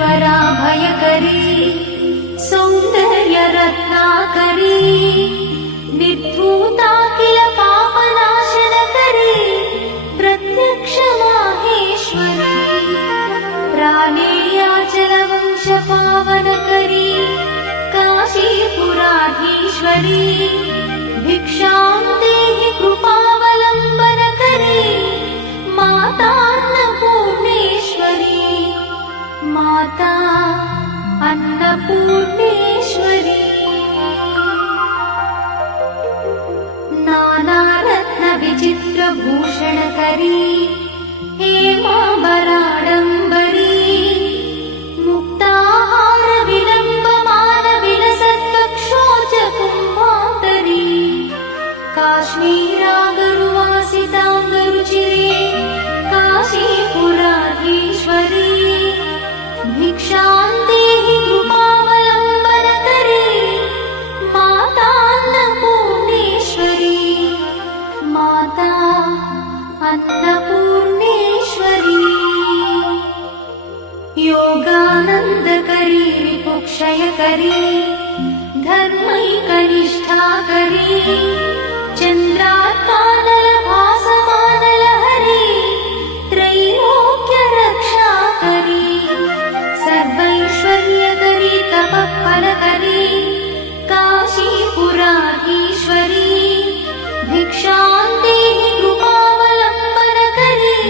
वरा भयकरी सौंदर्य रत्नाकरी निर्धूता किल पापनाशनकरी प्रत्यक्ष माहेश्वरी प्राणेयाचल वंश पावनकरी काशीपुराधीश्वरी भिक्षां देहि कृपावलम्बनकरी माता अन्नपूर्णेश्वरी माता अन्नपूर्णेश्वरी नानारत्न विचित्र भूषणकरी हेमांबराडम्बरी मुक्ताहार विलम्बमान विलसत्कक्षोज कुम्भान्तरी काश्मीरागरुवासिताङ्गरुचिरे काशीपुराधीश्वरी भिक्षां देहि कृपावलम्बनकरी माता अन्नपूर्णेश्वरी माता अन्नपूर्णेश्वरी योगानन्दकरी विपुक्षयकरी धर्मैकनिष्ठाकरी चन्द्रात्मानलभासमानलहरी त्रैलोक्यरक्षाकरी सर्वैश्वर्यकरी तपःफलकरी काशीपुराधीश्वरी भिक्षां देहि कृपावलम्बनकरी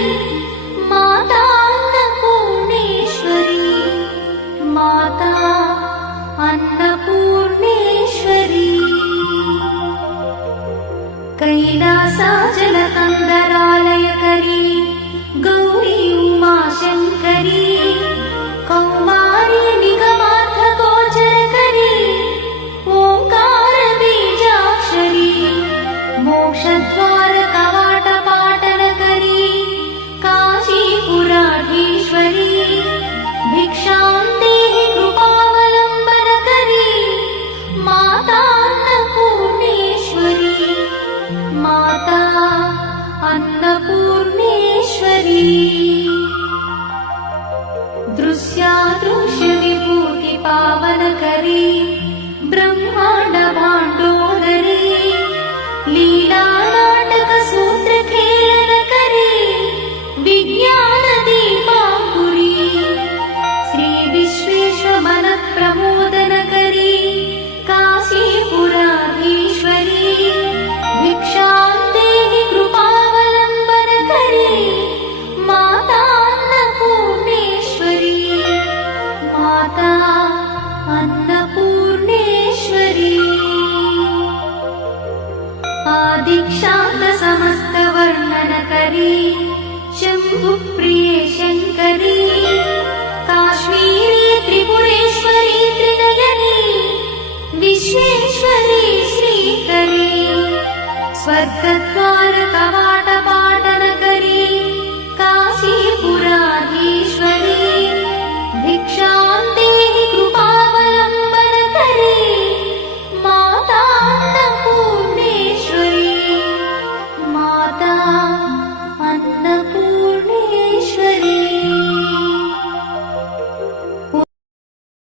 माता अन्नपूर्णेश्वरी माता अन्नपूर्णेश्वरी कैलासाचलकन्दरालयकरी गौरी उमाशङ्करी कौमारी निगमार्थगोचरकरी ओंकार बीजाक्षरी मोक्षद्वार कवाटपाटनकरी काशीपुराधीश्वरी भिक्षां देहि कृपावलम्बनकरी माता अन्नपूर्णेश्वरी माता अन्नपूर्णेश्वरी दृश्यादृश्य विभूति पावनकरी ब्रह्मांड भाण्डोदरी लीला नाटक सूत्र खेलनकरी विज्ञान दीपांकुरी श्री विश्वेश्वर मन प्रमोदनकरी काशीपुराधीश्वरी भिक्षां देहि कृपावलम्बनकरी माता अन्नपूर्णेश्वरी माता अन्नपूर्णेश्वरी आदिक्षान्त समस्त वर्णनकरी शम्भुप्रिये शङ्करी काश्मीरी त्रिपुरेश्वरी त्रिनयनी विश्वेश्वरी श्रीकरी स्वर्गद्वार कवा